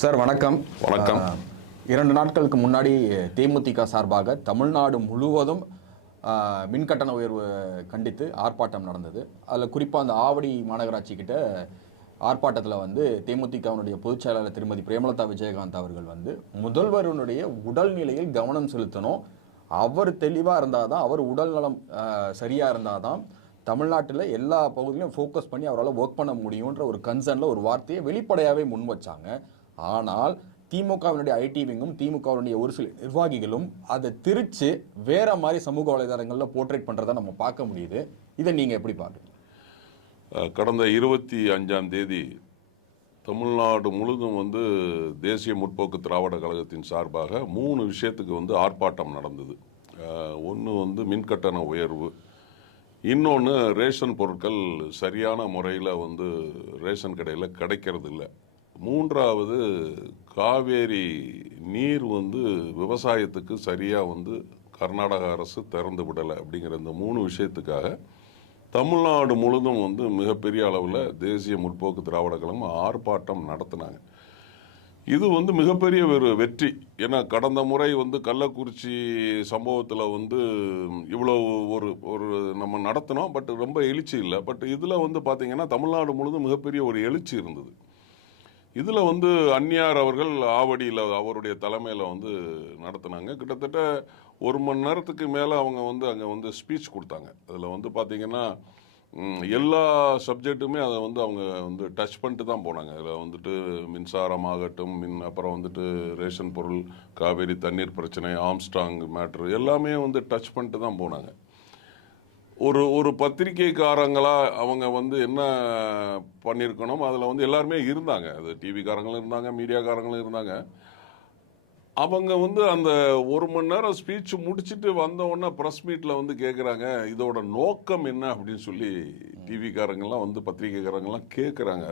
Sir வணக்கம். வணக்கம். 2 நாட்களுக்கு முன்னாடி தேமுதிக சார்பாக தமிழ்நாடு முழுவதும் மின்கட்டண உயர்வு கண்டித்து ஆர்ப்பாட்டம் நடந்தது. அதில் குறிப்பாக அந்த ஆவடி மாநகராட்சி கிட்ட ஆர்ப்பாட்டத்தில் தேமுதிகவினுடைய பொதுச் செயலாளர் திருமதி பிரேமலதா விஜயகாந்த் அவர்கள் முதல்வருடைய உடல்நிலையில் கவனம் செலுத்தணும், அவர் தெளிவாக இருந்தால் தான், அவர் உடல் நலம் சரியாக இருந்தால் தான் தமிழ்நாட்டில் எல்லா பகுதியிலும் ஃபோக்கஸ் பண்ணி அவரால் ஒர்க் பண்ண முடியுன்ற ஒரு கன்சர்னில் ஒரு வார்த்தையை வெளிப்படையாகவே முன் வச்சாங்க. ஆனால் திமுகவினுடைய ஐடி விங்கும் திமுகவினுடைய ஒரு சில நிர்வாகிகளும் அதை திரிச்சு வேற மாதிரி சமூக வலைதளங்களில் போர்ட்ரேட் பண்ணுறதை நம்ம பார்க்க முடியுது. இதை நீங்கள் எப்படி பார்க்குறீங்க? கடந்த 25ஆம் தேதி தமிழ்நாடு முழுதும் தேசிய முற்போக்கு திராவிட கழகத்தின் சார்பாக 3 விஷயத்துக்கு ஆர்ப்பாட்டம் நடந்தது. ஒன்று மின்கட்டண உயர்வு, இன்னொன்று ரேஷன் பொருட்கள் சரியான முறையில் ரேஷன் கடையில் கிடைக்கிறது இல்லை, மூன்றாவது காவேரி நீர் விவசாயத்துக்கு சரியாக கர்நாடக அரசு திறந்து விடலை. அப்படிங்கிற இந்த 3 விஷயத்துக்காக தமிழ்நாடு முழுதும் மிகப்பெரிய அளவில் தேசிய முற்போக்கு திராவிட கழகம் ஆர்ப்பாட்டம் நடத்தினாங்க. இது மிகப்பெரிய ஒரு வெற்றி. ஏன்னா கடந்த முறை கள்ளக்குறிச்சி சம்பவத்தில் இவ்வளோ ஒரு நம்ம நடத்தினோம், பட் ரொம்ப எழுச்சி இல்லை. பட் இதில் பார்த்தீங்கன்னா தமிழ்நாடு முழுதும் மிகப்பெரிய ஒரு எழுச்சி இருந்தது. இதில் அந்நியார் அவர்கள் ஆவடியில் அவருடைய தலைமையில் நடத்தினாங்க. கிட்டத்தட்ட 1 மணி நேரத்துக்கு மேலே அவங்க அங்கே ஸ்பீச் கொடுத்தாங்க. அதில் பார்த்தீங்கன்னா எல்லா சப்ஜெக்ட்டுமே அதை அவங்க டச் பண்ணிட்டு தான் போனாங்க. அதில் மின்சாரமாகட்டும், அப்புறம் ரேஷன் பொருள், காவேரி தண்ணீர் பிரச்சனை, ஆம்ஸ்டாங் மேட்ரு எல்லாமே டச் பண்ணிட்டு தான் போனாங்க. ஒரு பத்திரிகைக்காரங்களா அவங்க என்ன பண்ணியிருக்கணும், அதில் எல்லாருமே இருந்தாங்க. அது டிவிக்காரங்களும் இருந்தாங்க, மீடியாக்காரங்களும் இருந்தாங்க. அவங்க அந்த 1 மணி நேரம் ஸ்பீச் முடிச்சுட்டு வந்தவுடனே ப்ரெஸ் மீட்டில் கேட்குறாங்க, இதோட நோக்கம் என்ன அப்படின்னு சொல்லி டிவிக்காரங்கெல்லாம் பத்திரிகைக்காரங்கெல்லாம் கேட்குறாங்க.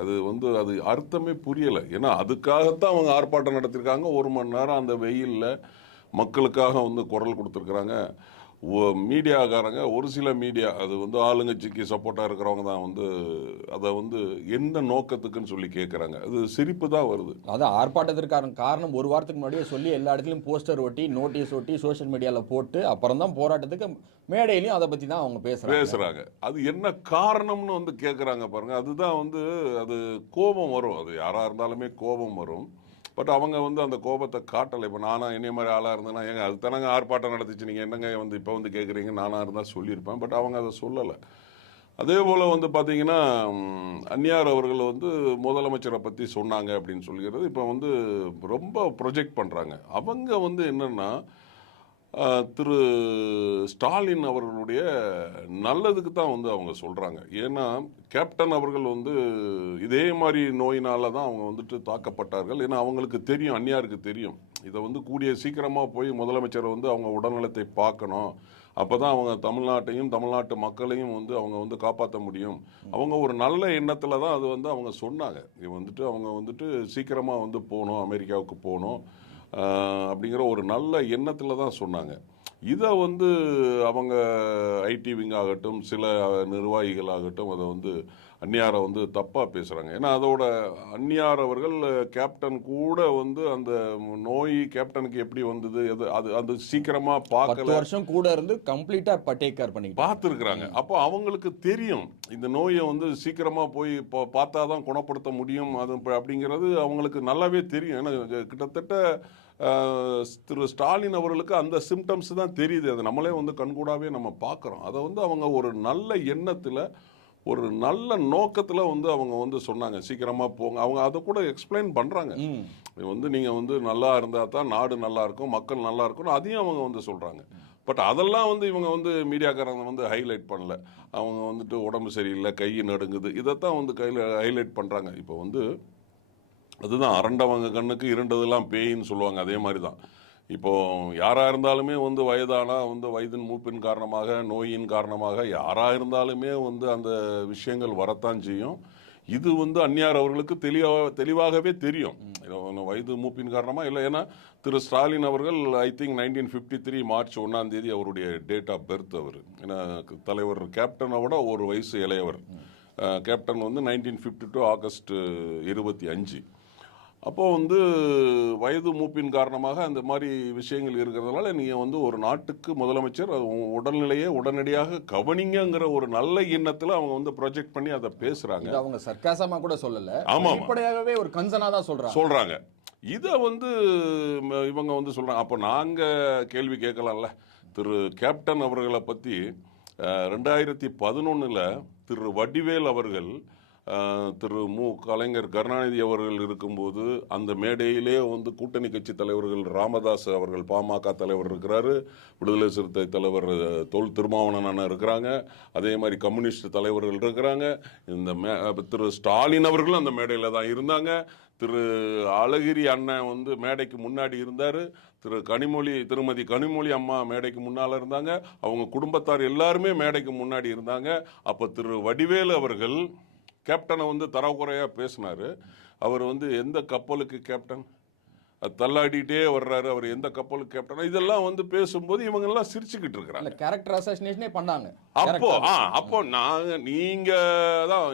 அது அர்த்தமே புரியலை. ஏன்னா அதுக்காகத்தான் அவங்க ஆர்ப்பாட்டம் நடத்தியிருக்காங்க. 1 மணி நேரம் அந்த வெயிலில் மக்களுக்காக குரல் கொடுத்துருக்குறாங்க. மீடியாக்காரங்க, ஒரு சில மீடியா அது ஆளுங்கட்சிக்கு சப்போர்ட்டாக இருக்கிறவங்க தான் அதை எந்த நோக்கத்துக்குன்னு சொல்லி கேட்குறாங்க. அது சிரிப்பு தான் வருது. அதான் ஆர்ப்பாட்டத்திற்கான காரணம் 1 வாரத்துக்கு முன்னாடியே சொல்லி எல்லா இடத்துலையும் போஸ்டர் ஒட்டி, நோட்டீஸ் ஒட்டி, சோஷியல் மீடியாவில் போட்டு அப்புறம் தான் போராட்டத்துக்கு மேடையிலையும் அதை பற்றி தான் அவங்க பேசுகிறாங்க. அது என்ன காரணம்னு கேட்குறாங்க பாருங்க. அதுதான் அது கோபம் வரும். அது யாராக இருந்தாலுமே கோபம் வரும். பட் அவங்க அந்த கோபத்தை காட்டலை. இப்போ நானாக என்னைய மாதிரி ஆளாக இருந்தேன்னா, ஏங்க அது தானங்க ஆர்ப்பாட்டம் நடத்திச்சு, நீங்கள் என்னங்க இப்போ கேட்குறீங்க, நானாக இருந்தால் சொல்லியிருப்பேன். பட் அவங்க அதை சொல்லலை. அதே போல் பார்த்தீங்கன்னா அந்நியார் அவர்கள் முதலமைச்சரை பற்றி சொன்னாங்க அப்படின்னு சொல்லிக்கிறது இப்போ ரொம்ப ப்ரொஜெக்ட் பண்ணுறாங்க. அவங்க என்னென்னா திரு ஸ்டாலின் அவர்களுடைய நல்லதுக்கு தான் அவங்க சொல்கிறாங்க. ஏன்னா கேப்டன் அவர்கள் இதே மாதிரி நோயினால தான் அவங்க தாக்கப்பட்டார்கள். ஏன்னா அவங்களுக்கு தெரியும், அந்நியாருக்கு தெரியும், இதை கூடிய சீக்கிரமாக போய் முதலமைச்சரை அவங்க உடல்நலத்தை பார்க்கணும், அப்போ தான் அவங்க தமிழ்நாட்டையும் தமிழ்நாட்டு மக்களையும் அவங்க காப்பாற்ற முடியும். அவங்க ஒரு நல்ல எண்ணத்தில் தான் அது அவங்க சொன்னாங்க. அவங்க சீக்கிரமாக போகணும், அமெரிக்காவுக்கு போகணும் அப்படிங்கிற ஒரு நல்ல எண்ணத்தில் தான் சொன்னாங்க. இதை அவங்க ஐடி விங் ஆகட்டும், சில நிர்வாகிகள் ஆகட்டும், அதை அந்நியாரை தப்பாக பேசுகிறாங்க. ஏன்னா அதோட அந்நியார் அவர்கள் கேப்டன் கூட அந்த நோய் கேப்டனுக்கு எப்படி வந்தது, அது சீக்கிரமாக பார்க்கல, 10 வருஷம் கூட இருந்து கம்ப்ளீட்டாக டேக் கேர் பண்ணி பார்த்துருக்குறாங்க. அப்போ அவங்களுக்கு தெரியும் இந்த நோயை சீக்கிரமாக போய் பார்த்தா தான் குணப்படுத்த முடியும் அது அப்படிங்கிறது அவங்களுக்கு நல்லாவே தெரியும். ஏன்னா கிட்டத்தட்ட திரு ஸ்டாலின் அவர்களுக்கு அந்த சிம்டம்ஸ் தான் தெரியுது. அது நம்மளே கண்கூடாவே நம்ம பார்க்குறோம். அதை அவங்க ஒரு நல்ல எண்ணத்தில், ஒரு நல்ல நோக்கத்தில் அவங்க சொன்னாங்க சீக்கிரமாக போங்க. அவங்க அதை கூட எக்ஸ்பிளைன் பண்ணுறாங்க. நீங்கள் நல்லா இருந்தால் தான் நாடு நல்லா இருக்கும், மக்கள் நல்லா இருக்கணும், அதையும் அவங்க சொல்கிறாங்க. பட் அதெல்லாம் இவங்க மீடியாக்காரங்க ஹைலைட் பண்ணல. அவங்க உடம்பு சரியில்லை, கை நடுங்குது, இதைத்தான் கையில் ஹைலைட் பண்ணுறாங்க. இப்போ அதுதான் அரண்டவங்க கண்ணுக்கு இருண்டதெல்லாம் பேயின்னு சொல்லுவாங்க. அதே மாதிரி தான் இப்போது யாராக இருந்தாலுமே வயதானால் வயதின் மூப்பின் காரணமாக, நோயின் காரணமாக யாராக இருந்தாலுமே அந்த விஷயங்கள் வரத்தான் செய்யும். இது அந்நியார் அவர்களுக்கு தெளிவாகவே தெரியும், வயது மூப்பின் காரணமாக இல்லை. ஏன்னா திரு ஸ்டாலின் அவர்கள் ஐ திங்க் 1953 மார்ச் 1ஆம் தேதி அவருடைய டேட் ஆஃப் பர்த். அவர் ஏன்னா தலைவர் கேப்டனை விட ஒரு வயசு இளையவர். Captain 1952 August 25. அப்போ வந்து வயது மூப்பின் காரணமாக அந்த மாதிரி விஷயங்கள் இருக்கிறதுனால நீங்கள் வந்து ஒரு நாட்டுக்கு முதலமைச்சர் உடல்நிலையை உடனடியாக கவனிங்கிற ஒரு நல்ல எண்ணத்தில் அவங்க வந்து ப்ரொஜெக்ட் பண்ணி அதை பேசுகிறாங்க. இது அவங்க சர்க்காசமா கூட சொல்லல, ஆமாம், வெளிப்படையாகவே ஒரு கன்சர்னா தான் சொல்றாங்க. இதை வந்து இவங்க வந்து சொல்கிறாங்க. அப்போ நாங்கள் கேள்வி கேட்கலாம்ல. திரு கேப்டன் அவர்களை பற்றி 2011 திரு வடிவேல் அவர்கள் திரு கலைஞர் கருணாநிதி அவர்கள் இருக்கும்போது அந்த மேடையிலே வந்து கூட்டணி கட்சி தலைவர்கள் ராமதாஸ் அவர்கள் பாமக தலைவர் இருக்கிறாரு, விடுதலை சிறுத்தை தலைவர் தொல் திருமாவளவன் இருக்கிறாங்க, அதே மாதிரி கம்யூனிஸ்ட் தலைவர்கள் இருக்கிறாங்க, இந்த திரு ஸ்டாலின் அவர்களும் அந்த மேடையில் தான் இருந்தாங்க, திரு அழகிரி அண்ணன் வந்து மேடைக்கு முன்னாடி இருந்தார், திருமதி கனிமொழி அம்மா மேடைக்கு முன்னால் இருந்தாங்க, அவங்க குடும்பத்தார் எல்லாருமே மேடைக்கு முன்னாடி இருந்தாங்க. அப்போ திரு வடிவேலு அவர்கள் கேப்டனை வந்து தரக்குறையாக பேசினார். அவர் வந்து எந்த கப்பலுக்கு கேப்டன், அது தள்ளாடிட்டே வர்றாரு, அவர் எந்த கப்பலுக்கு கேப்டன், இதெல்லாம் வந்து பேசும்போது இவங்க எல்லாம் சிரிச்சுக்கிட்டு இருக்கிறாங்க. கேரக்டர் அசாசினேஷனே பண்ணாங்க. அப்போ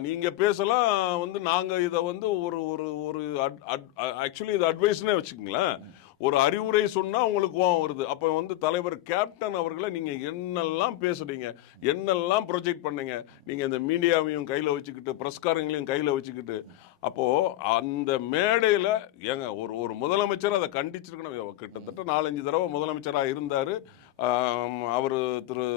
நீங்க பேசலாம் வந்து நாங்க இதை வந்து ஒரு ஒரு ஆக்சுவலி இது அட்வைஸ்னே வச்சுக்கோங்களேன். ஒரு அறிவுரை சொன்னா உங்களுக்கு கோவம் வருது. அப்ப வந்து தலைவர் கேப்டன் அவர்களை நீங்க என்னெல்லாம் பேசுறீங்க, என்னெல்லாம் ப்ரொஜெக்ட் பண்ணீங்க, நீங்க இந்த மீடியாவையும் கையில வச்சுக்கிட்டு பிரஸ்காரங்களையும் கையில வச்சுக்கிட்டு, அப்போ அந்த மேடையில ஏங்க ஒரு முதலமைச்சர் அதை கண்டிச்சிருக்கணும். கிட்டத்தட்ட 4-5 தடவை முதலமைச்சராக இருந்தாரு அவர் திரு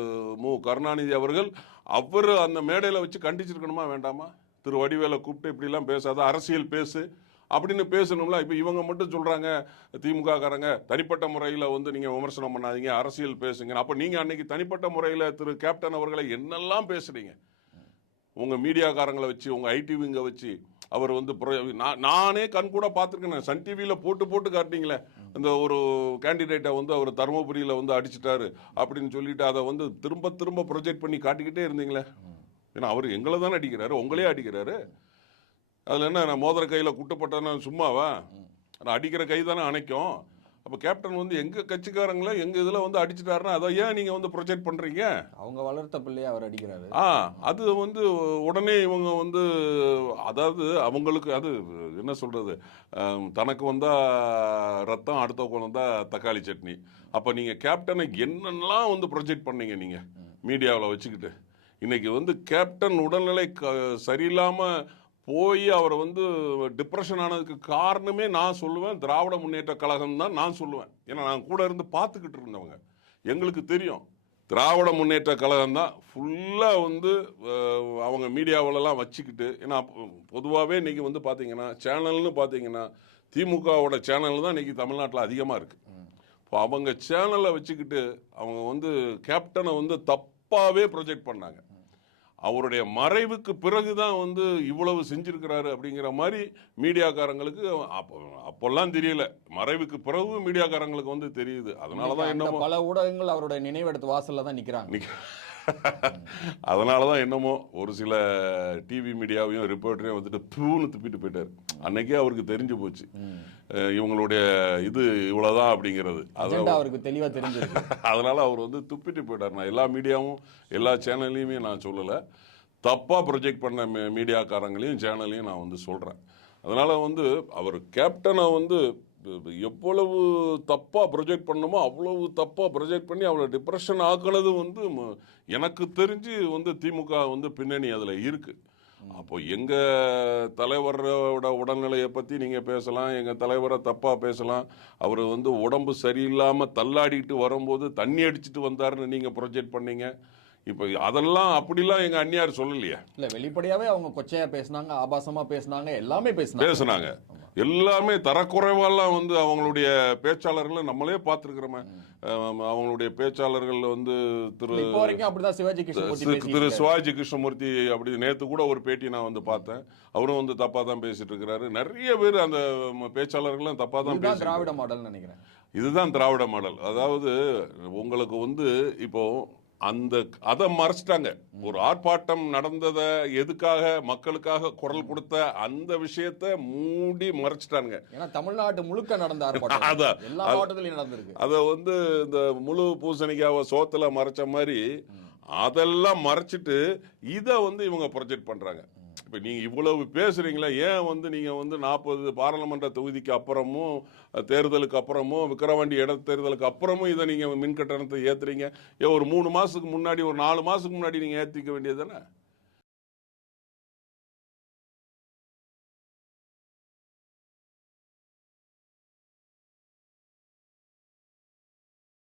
கருணாநிதி அவர்கள். அவர் அந்த மேடையில வச்சு கண்டிச்சிருக்கணுமா வேண்டாமா? திரு வடிவேலை கூப்பிட்டு இப்படிலாம் பேசாத, அரசியல் பேசு அப்படின்னு பேசணும்ல. இப்போ இவங்க மட்டும் சொல்றாங்க, திமுக காரங்க தனிப்பட்ட முறையில் வந்து நீங்க விமர்சனம் பண்ணாதீங்க, அரசியல் பேசுங்க. அப்போ நீங்க அன்னைக்கு தனிப்பட்ட முறையில் திரு கேப்டன் அவர்களை என்னெல்லாம் பேசுறீங்க? உங்க மீடியாக்காரங்களை வச்சு, உங்க ஐடிவிங்க வச்சு அவர் வந்து நானே கண் கூட பார்த்துருக்கேன். சன் டிவியில் போட்டு காட்டினீங்களே, இந்த ஒரு கேண்டிடேட்டை வந்து அவர் தருமபுரியில் வந்து அடிச்சிட்டாரு அப்படின்னு சொல்லிட்டு அதை வந்து திரும்ப ப்ரொஜெக்ட் பண்ணி காட்டிக்கிட்டே இருந்தீங்களே. ஏன்னா அவர் எங்களை தானே அடிக்கிறாரு, உங்களே அடிக்கிறாரு. அதில் என்ன, நான் மோதிர கையில் குட்டப்பட்டேன்னா சும்மாவா? நான் அடிக்கிற கை தானே அணைக்கும். அப்போ கேப்டன் வந்து எங்கள் கட்சிக்காரங்கள எங்கள் இதில் வந்து அடிச்சுட்டாருன்னா அதை ஏன் நீங்கள் வந்து ப்ரொஜெக்ட் பண்ணுறீங்க? அவங்க வளர்த்த பிள்ளையை அவர் அடிக்கிறாரு. அது வந்து உடனே இவங்க வந்து, அதாவது அவங்களுக்கு அது என்ன சொல்கிறது, தனக்கு வந்தால் ரத்தம், அடுத்த வந்தால் தக்காளி சட்னி. அப்போ நீங்கள் கேப்டனை என்னென்னலாம் வந்து ப்ரொஜெக்ட் பண்ணீங்க நீங்கள் மீடியாவில் வச்சுக்கிட்டு. இன்னைக்கு வந்து கேப்டன் உடல்நிலை சரியில்லாமல் போய் அவரை வந்து டிப்ரெஷன் ஆனதுக்கு காரணமே நான் சொல்லுவேன் திராவிட முன்னேற்ற கழகம் தான் நான் சொல்லுவேன். ஏன்னா நான் கூட இருந்து பார்த்துக்கிட்டு இருந்தவங்க, எங்களுக்கு தெரியும். திராவிட முன்னேற்ற கழகம் தான் ஃபுல்லாக வந்து அவங்க மீடியாவிலலாம் வச்சுக்கிட்டு. ஏன்னா பொதுவாகவே இன்றைக்கி வந்து பார்த்தீங்கன்னா சேனல்னு பார்த்தீங்கன்னா திமுகவோட சேனல் தான் இன்றைக்கி தமிழ்நாட்டில் அதிகமாக இருக்குது. இப்போ அவங்க சேனலை வச்சுக்கிட்டு அவங்க வந்து கேப்டனை வந்து தப்பாகவே ப்ரொஜெக்ட் பண்ணாங்க. அவருடைய மறைவுக்கு பிறகுதான் வந்து இவ்வளவு செஞ்சிருக்கிறாரு அப்படிங்கிற மாதிரி மீடியாக்காரங்களுக்கு அப்பெல்லாம் தெரியல. மறைவுக்கு பிறகு மீடியாக்காரங்களுக்கு வந்து தெரியுது. அதனாலதான் என்னமோ பல ஊடகங்கள் அவருடைய நினைவிடத்து வாசல்ல தான் நிக்கிறாங்க. அதனாலதான் என்னமோ ஒரு சில டிவி மீடியாவையும் ரிப்போர்ட்டரையும் வந்துட்டு தூணு துப்பிட்டு போயிட்டாரு. அன்னைக்கே அவருக்கு தெரிஞ்சு போச்சு இவங்களுடைய இது இவ்வளவுதான் அப்படிங்கிறது. அவருக்கு தெளிவா தெரிஞ்சு. அதனால அவர் வந்து துப்பிட்டு போயிட்டார். நான் எல்லா மீடியாவும் எல்லா சேனல்லையுமே நான் சொல்லலை, தப்பா ப்ரொஜெக்ட் பண்ண மீடியாக்காரங்களையும் சேனல்லையும் நான் வந்து சொல்றேன். அதனால வந்து அவர் கேப்டனை வந்து எவ்வளவு தப்பா ப்ரொஜெக்ட் பண்ணணுமோ அவ்வளவு தப்பா ப்ரொஜெக்ட் பண்ணி அவளை டிப்ரெஷன் ஆக்குனது வந்து எனக்கு தெரிஞ்சு வந்து திமுக வந்து பின்னணி அதுல இருக்கு. அப்போ எங்க தலைவரோட உடல்நிலையை பத்தி நீங்க பேசலாம், எங்க தலைவரை தப்பா பேசலாம். அவர் வந்து உடம்பு சரியில்லாம தள்ளாடிட்டு வரும்போது தண்ணி அடிச்சுட்டு வந்தாருன்னு நீங்க ப்ரொஜெக்ட் பண்ணீங்க. இப்போ அதெல்லாம் அப்படிலாம் எங்க அந்நியார் சொல்லலையே. இல்ல வெளிப்படையாவே அவங்க கொச்சையா பேசினாங்க, ஆபாசமா பேசினாங்க, எல்லாமே பேசினாங்க. எல்லாமே தரக்குறைவெல்லாம் வந்து அவங்களுடைய பேச்சாளர்களை நம்மளே பார்த்துருக்கிறோமே. அவங்களுடைய பேச்சாளர்கள் வந்து திரு சிவாஜி கிருஷ்ணமூர்த்தி அப்படி நேற்று கூட ஒரு பேட்டி நான் வந்து பார்த்தேன். அவரும் வந்து தப்பா தான் பேசிட்டு இருக்கிறாரு. நிறைய பேர் அந்த பேச்சாளர்களும் தப்பா தான் பேசுறாங்க. திராவிட மாடல் நினைக்கிறேன். இதுதான் திராவிட மாடல். அதாவது உங்களுக்கு வந்து இப்போ அதை மறைச்சிட்டாங்க. ஒரு ஆர்ப்பாட்டம் நடந்ததை எதுக்காக மக்களுக்காக குரல் கொடுத்த அந்த விஷயத்தை மூடி மறைச்சிட்டாங்க. ஏன்னா தமிழ்நாட்டு முழுக்க நடந்த எல்லா மாவட்டத்திலும் நடந்திருக்கு. அதை வந்து இந்த முழு பூசணிக்காவை சோத்துல மறைச்ச மாதிரி அதெல்லாம் மறைச்சிட்டு இதை வந்து இவங்க ப்ரொஜெக்ட் பண்றாங்க. இப்போ நீங்கள் இவ்வளவு பேசுகிறீங்களா, ஏன் வந்து நீங்கள் வந்து 40 பாராளுமன்ற தொகுதிக்கு அப்புறமும் தேர்தலுக்கு அப்புறமும் விக்கிரவாண்டி இடைத்தேர்தலுக்கு அப்புறமும் இதை நீங்கள் மின் கட்டணத்தை ஏற்றுறீங்க? ஏன் ஒரு 3 மாதத்துக்கு முன்னாடி, ஒரு 4 மாதத்துக்கு முன்னாடி நீங்கள் ஏற்றிக்க வேண்டியது தானே?